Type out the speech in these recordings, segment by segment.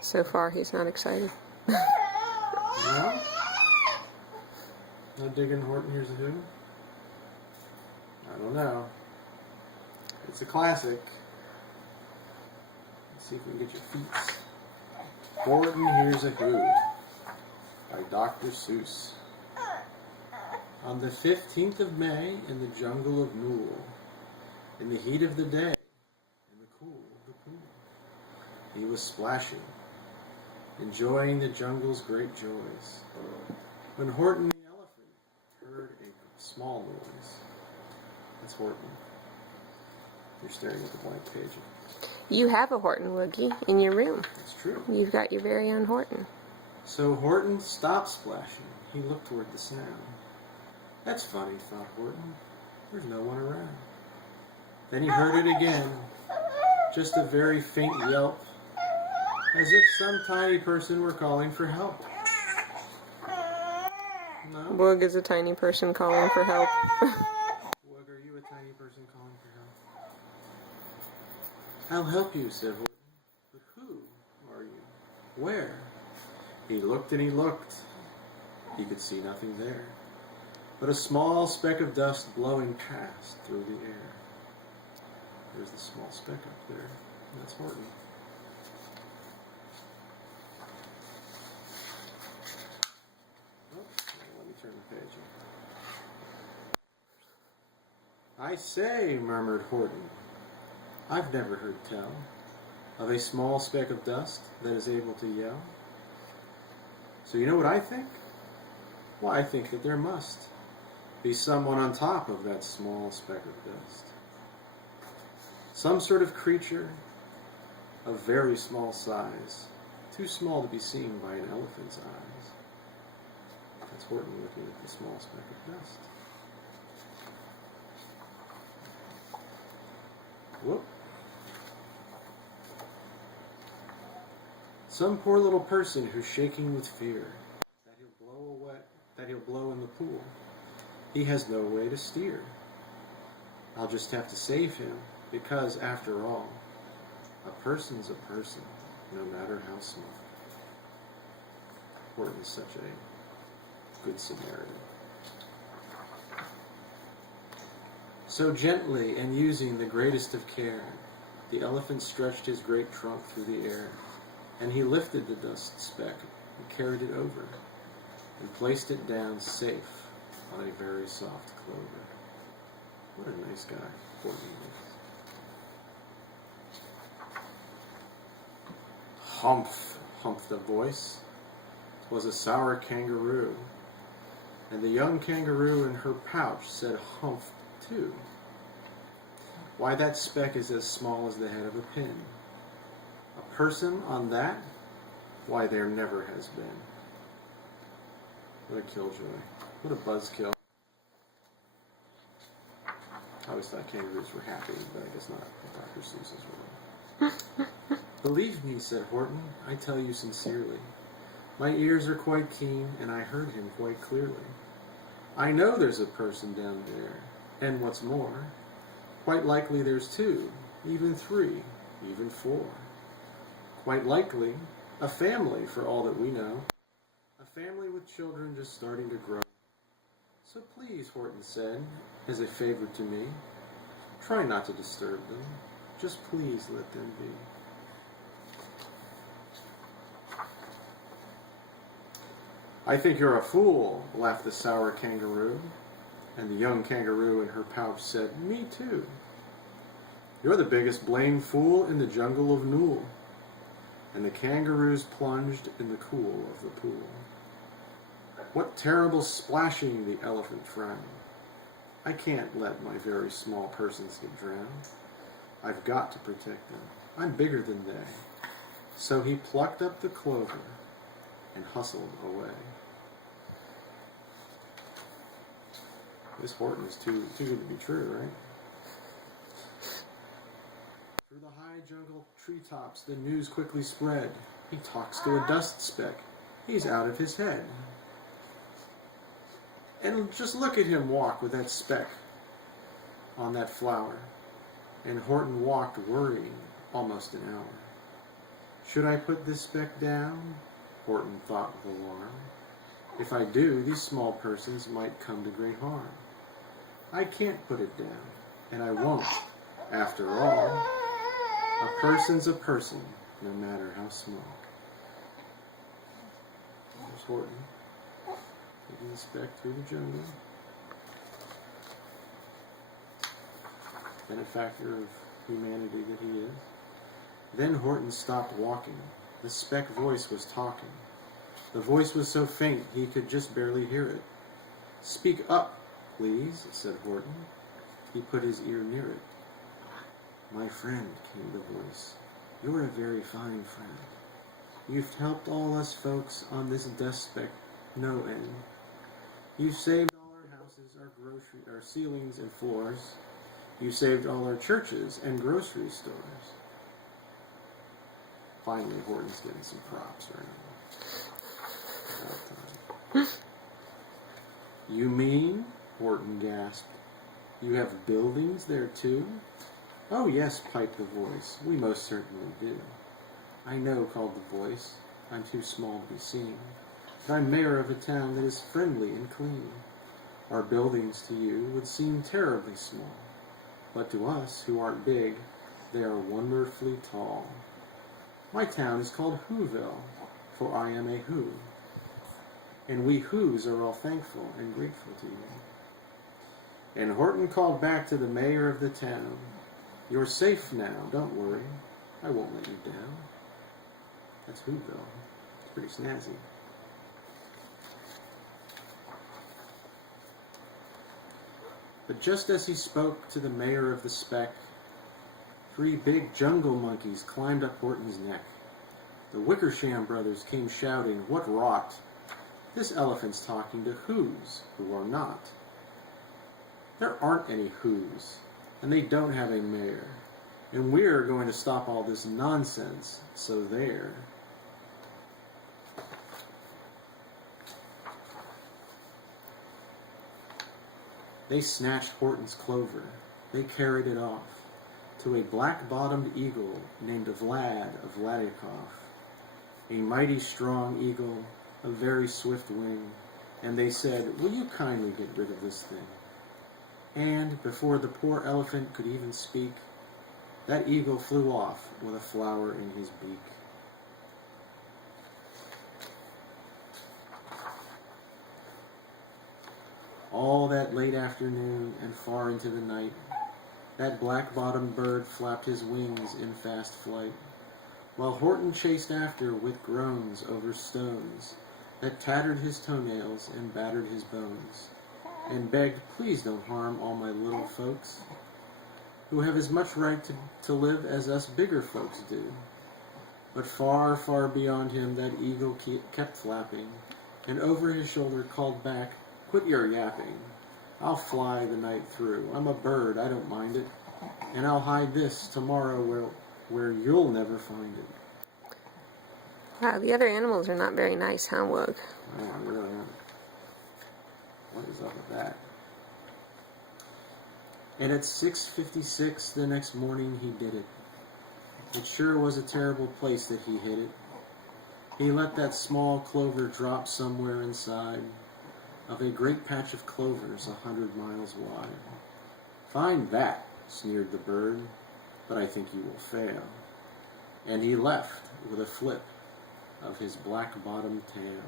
So far, he's not excited. No? Not digging Horton Hears a Who? I don't know. It's a classic. Let's see if we can get your feet. Horton Hears a Who by Dr. Seuss. On the 15th of May, in the jungle of Nool, in the heat of the day, in the cool of the pool, he was splashing, enjoying the jungle's great joys, when Horton the elephant heard a small noise. That's Horton. You're staring at the blank page. You have a Horton Woogie in your room. That's true. You've got your very own Horton. So Horton stopped splashing. He looked toward the sound. That's funny, thought Horton. There's no one around. Then he heard it again, just a very faint yelp, as if some tiny person were calling for help. No? Woog is a tiny person calling for help. Woog, are you a tiny person calling for help? I'll help you, said Horton. But who are you? Where? He looked and he looked. He could see nothing there, but a small speck of dust blowing past through the air. There's the small speck up there. That's Horton. Oh, let me turn the page. I say, murmured Horton, I've never heard tell of a small speck of dust that is able to yell. So you know what I think? Well, I think that there must be someone on top of that small speck of dust. Some sort of creature of very small size, too small to be seen by an elephant's eyes. That's Horton looking at the small speck of dust. Whoop. Some poor little person who's shaking with fear that he'll blow in the pool. He has no way to steer. I'll just have to save him, because after all, a person's a person, no matter how small. Horton's such a good Samaritan. So gently and using the greatest of care, the elephant stretched his great trunk through the air, and he lifted the dust speck and carried it over, and placed it down safe on a very soft clover. What a nice guy Horton is. Humph, humphed a voice. 'Twas a sour kangaroo, and the young kangaroo in her pouch said humph too. Why, that speck is as small as the head of a pin. A person on that? Why, there never has been. What a killjoy. What a buzzkill. I always thought kangaroos were happy, but I guess not. Dr. Seuss's were. Believe me, said Horton, I tell you sincerely. My ears are quite keen, and I heard him quite clearly. I know there's a person down there, and what's more, quite likely there's two, even three, even four. Quite likely, a family for all that we know. A family with children just starting to grow. So please, Horton said, as a favor to me, try not to disturb them. Just please let them be. I think you're a fool, laughed the sour kangaroo. And the young kangaroo in her pouch said, me too. You're the biggest blamed fool in the jungle of Nool. And the kangaroos plunged in the cool of the pool. What terrible splashing, the elephant frowned. I can't let my very small persons get drowned. I've got to protect them. I'm bigger than they. So he plucked up the clover and hustled away. This Horton is too good to be true, right? Through the high jungle treetops, the news quickly spread. He talks to a dust speck. He's out of his head. And just look at him walk with that speck on that flower. And Horton walked worrying almost an hour. Should I put this speck down? Horton thought with alarm. If I do, these small persons might come to great harm. I can't put it down, and I won't. After all, a person's a person, no matter how small. There's Horton, taking the speck through the jungle. Benefactor of humanity that he is. Then Horton stopped walking. The speck voice was talking. The voice was so faint he could just barely hear it. Speak up, please, said Horton. He put his ear near it. My friend, came the voice. You're a very fine friend. You've helped all us folks on this dust speck no end. You've saved all our houses, our ceilings and floors. You saved all our churches and grocery stores. Finally, Horton's getting some props right now. You mean? Horton gasped. You have buildings there too? Oh yes, piped the voice. We most certainly do. I know, called the voice. I'm too small to be seen. But I'm mayor of a town that is friendly and clean. Our buildings to you would seem terribly small. But to us, who aren't big, they are wonderfully tall. My town is called Whoville, for I am a Who. And we Whos are all thankful and grateful to you. And Horton called back to the mayor of the town, You're safe now, don't worry. I won't let you down. That's Whoville. It's pretty snazzy. But just as he spoke to the mayor of the speck, 3 big jungle monkeys climbed up Horton's neck. The Wickersham brothers came shouting, What rot! This elephant's talking to Whos, who are not. There aren't any Whos, and they don't have a mayor. And we're going to stop all this nonsense, so there. They snatched Horton's clover. They carried it off to a black-bottomed eagle named Vlad of Vladikov, a mighty strong eagle, a very swift wing, and they said, Will you kindly get rid of this thing? And before the poor elephant could even speak, that eagle flew off with a flower in his beak. All that late afternoon and far into the night, that black-bottomed bird flapped his wings in fast flight, while Horton chased after with groans over stones that tattered his toenails and battered his bones, and begged, Please don't harm all my little folks, who have as much right to live as us bigger folks do. But far, far beyond him that eagle kept flapping, and over his shoulder called back, Quit your yapping. I'll fly the night through. I'm a bird, I don't mind it. And I'll hide this tomorrow where you'll never find it. Wow, the other animals are not very nice, huh, Woog? No, I really am. What is up with that? And at 6:56 the next morning he did it. It sure was a terrible place that he hid it. He let that small clover drop somewhere inside of a great patch of clovers 100 miles wide. Find that, sneered the bird, but I think you will fail. And he left with a flip of his black-bottomed tail.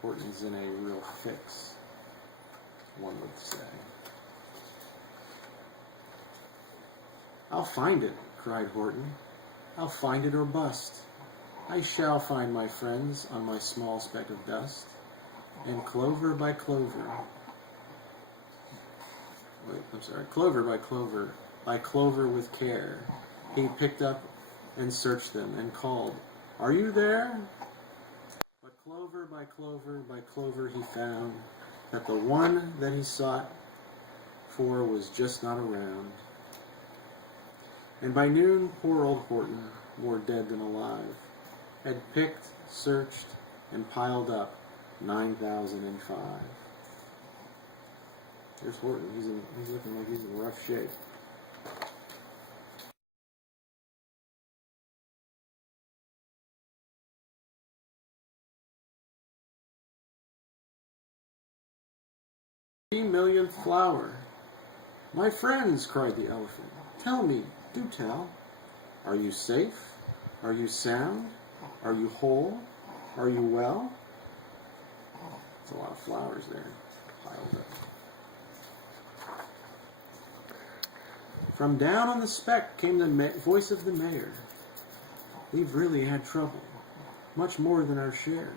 Horton's in a real fix, one would say. I'll find it, cried Horton. I'll find it or bust. I shall find my friends on my small speck of dust. And clover by clover by clover with care, he picked up and searched them and called, Are you there? But clover by clover he found that the one that he sought for was just not around. And by noon, poor old Horton, more dead than alive, had picked, searched, and piled up 9,005. There's Horton. He's looking like he's in rough shape. millionth flower. My friends, cried the elephant, tell me, do tell. Are you safe? Are you sound? Are you whole? Are you well? There's a lot of flowers there piled up. From down on the speck came the voice of the mayor. We've really had trouble, much more than our share.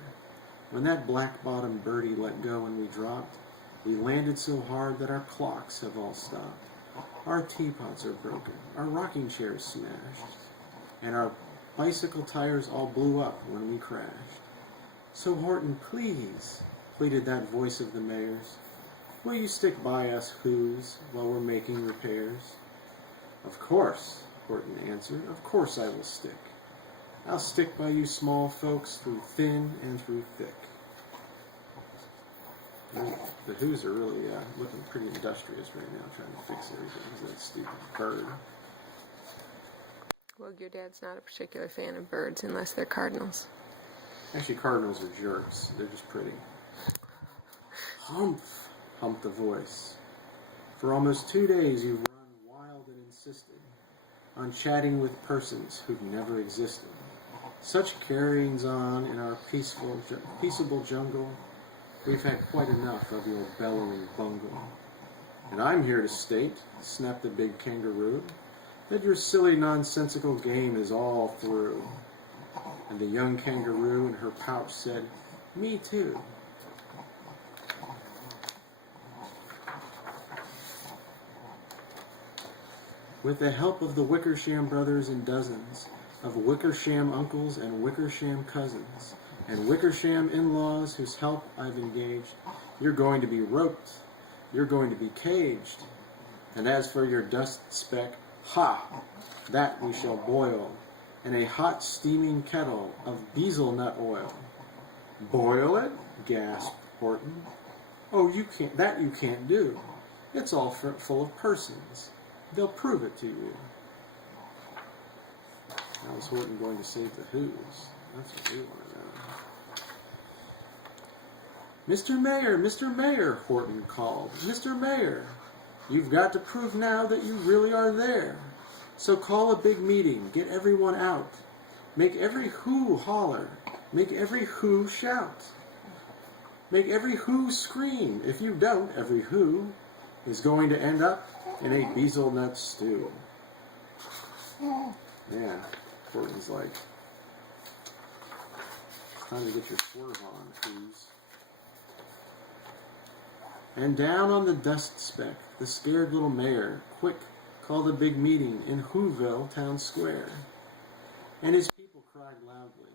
When that black-bottomed birdie let go and we dropped, we landed so hard that our clocks have all stopped. Our teapots are broken, our rocking chairs smashed, and our bicycle tires all blew up when we crashed. So Horton, please, pleaded that voice of the mayor's, will you stick by us who's while we're making repairs? Of course, Horton answered, of course I will stick. I'll stick by you small folks through thin and through thick. The Who's are really looking pretty industrious right now, trying to fix everything with that stupid bird. Well, your dad's not a particular fan of birds unless they're cardinals. Actually, cardinals are jerks. They're just pretty. Humph, humped the voice. For almost 2 days you've run wild and insisted on chatting with persons who've never existed. Such carryings on in our peaceable jungle, we've had quite enough of your bellowing bungle. And I'm here to state, snapped the big kangaroo, that your silly nonsensical game is all through. And the young kangaroo in her pouch said, me too. With the help of the Wickersham brothers and dozens of Wickersham uncles and Wickersham cousins and Wickersham in-laws whose help I've engaged, you're going to be roped, you're going to be caged. And as for your dust speck, ha! That we shall boil in a hot steaming kettle of bezelnut oil. Boil it? Gasped Horton. Oh, you can't do. It's all full of persons. They'll prove it to you. Now is Horton going to save the Who's? That's what we want to know. Mr. Mayor, Horton called. Mr. Mayor, you've got to prove now that you really are there. So call a big meeting, get everyone out. Make every Who holler. Make every Who shout. Make every Who scream. If you don't, every Who is going to end up in a bezelnut stew. Man, Horton's like, it's time to get your swerve on, Who's. And down on the dust speck, the scared little mayor, quick, called a big meeting in Whoville Town Square. And his people cried loudly.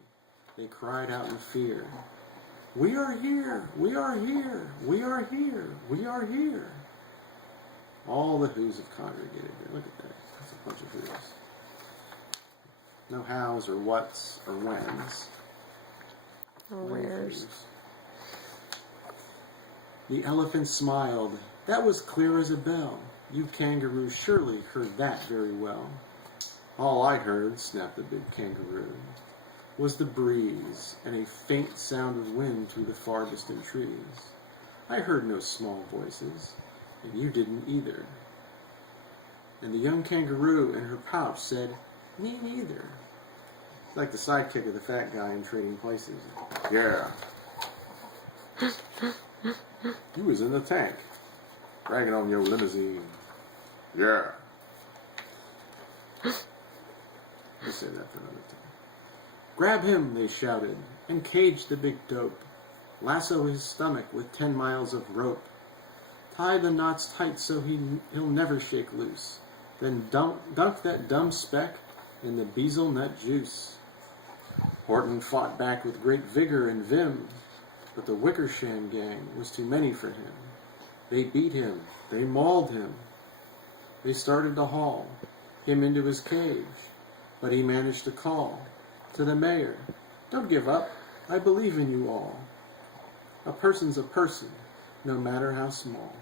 They cried out in fear. We are here! We are here! We are here! We are here! All the Who's have congregated there. Look at that. That's a bunch of Who's. No hows or whats or whens. Or where's. The elephant smiled. That was clear as a bell. You kangaroos surely heard that very well. All I heard, snapped the big kangaroo, was the breeze and a faint sound of wind through the far distant trees. I heard no small voices, and you didn't either. And the young kangaroo in her pouch said, me neither. It's like the sidekick of the fat guy in Trading Places. Yeah. You was in the tank, dragging on your limousine. Yeah. We'll say that for another time. Grab him, they shouted, and cage the big dope. Lasso his stomach with 10 miles of rope. Tie the knots tight so he'll never shake loose. Then dunk that dumb speck in the bezelnut juice. Horton fought back with great vigor and vim, but the Wickersham gang was too many for him. They beat him. They mauled him. They started to haul him into his cage, but he managed to call to the mayor, don't give up. I believe in you all. A person's a person, no matter how small.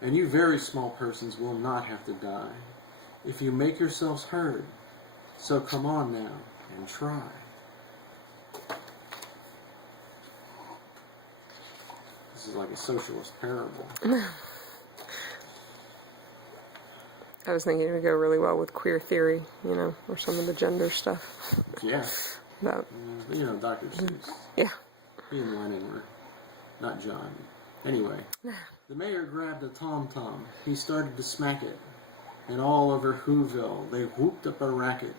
And you very small persons will not have to die if you make yourselves heard. So come on now and try. This is like a socialist parable. I was thinking it would go really well with queer theory, you know, or some of the gender stuff. Yeah. About, You know, Dr. Seuss. yeah. He and Lennon were not John. Anyway, the mayor grabbed a tom-tom. He started to smack it. And all over Whoville, they whooped up a racket.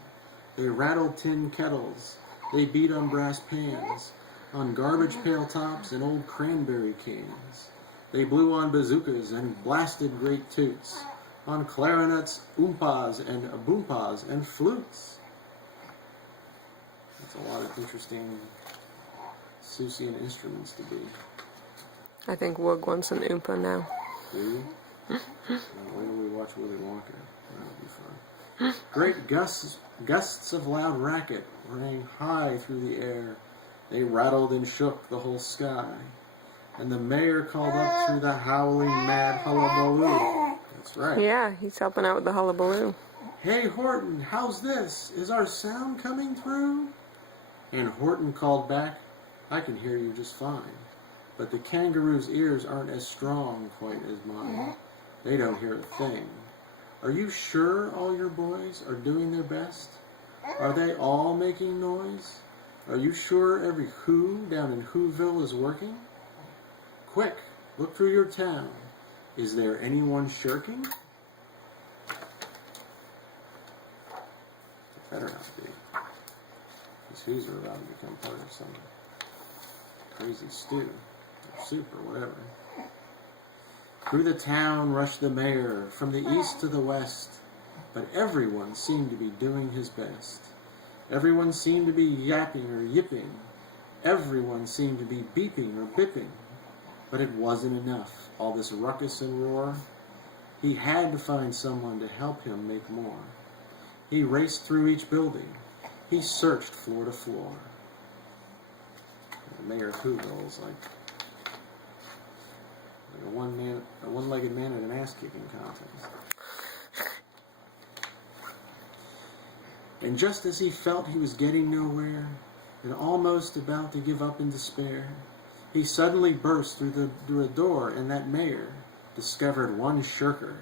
They rattled tin kettles. They beat on brass pans, on garbage pail tops and old cranberry cans. They blew on bazookas and blasted great toots, on clarinets, oompas, and boompas, and flutes. That's a lot of interesting Seussian instruments to be. I think Woog wants an Oompa now. Do you? Wait till we watch Willy Wonka. That'll be fun. Great gusts of loud racket rang high through the air. They rattled and shook the whole sky. And the mayor called up through the howling mad hullabaloo. That's right. Yeah, he's helping out with the hullabaloo. Hey, Horton, how's this? Is our sound coming through? And Horton called back, I can hear you just fine. But the kangaroo's ears aren't as strong quite as mine. They don't hear a thing. Are you sure all your boys are doing their best? Are they all making noise? Are you sure every who down in Whoville is working? Quick, look through your town. Is there anyone shirking? It better not be. These who's are about to become part of some crazy stew, or soup, or whatever. Through the town rushed the mayor, from the east to the west, but everyone seemed to be doing his best. Everyone seemed to be yapping or yipping. Everyone seemed to be beeping or bipping. But it wasn't enough, all this ruckus and roar. He had to find someone to help him make more. He raced through each building. He searched floor to floor. The mayor of Whoville is like a one-legged man at an ass-kicking contest. And just as he felt he was getting nowhere, and almost about to give up in despair, he suddenly burst through a door, and that mayor discovered one shirker,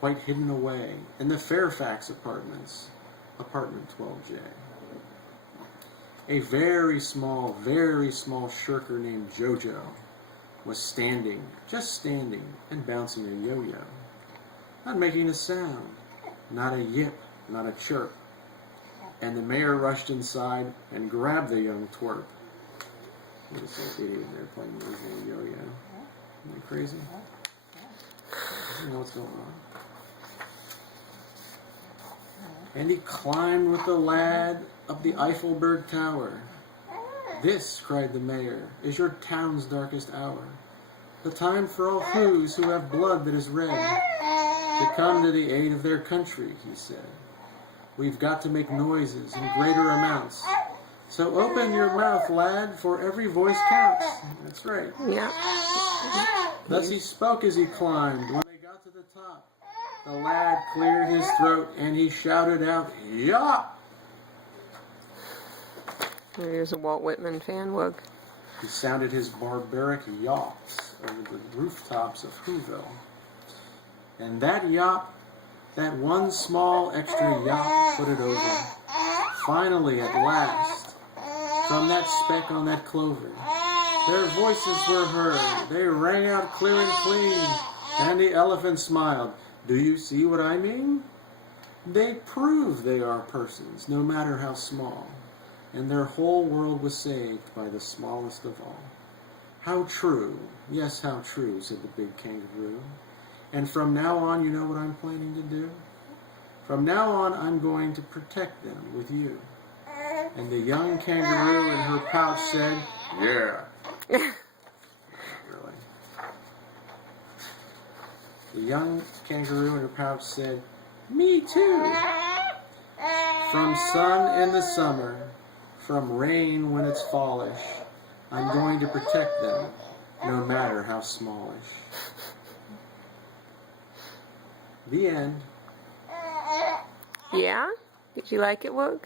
quite hidden away in the Fairfax apartments, apartment 12J. A very small shirker named Jojo was standing, just standing, and bouncing a yo-yo. Not making a sound, not a yip, not a chirp. And the mayor rushed inside and grabbed the young twerp. What is that idiot there playing his little yo-yo? Isn't that crazy? Doesn't know what's going on. And he climbed with the lad up the Eiffelberg Tower. This, cried the mayor, is your town's darkest hour. The time for all who's who have blood that is red to come to the aid of their country, he said. We've got to make noises in greater amounts. So open your mouth, lad, for every voice counts. That's right. Yeah. Thus he spoke as he climbed. When they got to the top, the lad cleared his throat and he shouted out, "Yop!" Here's a Walt Whitman fan, Woog. He sounded his barbaric yops over the rooftops of Whoville. And that yop, that one small extra yop, put it over. Finally, at last, from that speck on that clover, their voices were heard. They rang out clear and clean, and the elephant smiled. Do you see what I mean? They prove they are persons, no matter how small. And their whole world was saved by the smallest of all. How true, yes, how true, said the big kangaroo. And from now on, you know what I'm planning to do? From now on, I'm going to protect them with you. And the young kangaroo in her pouch said, yeah. Not really. The young kangaroo in her pouch said, me too. From sun in the summer, from rain when it's fallish, I'm going to protect them, no matter how smallish. The end. Yeah? Did you like it, Woog?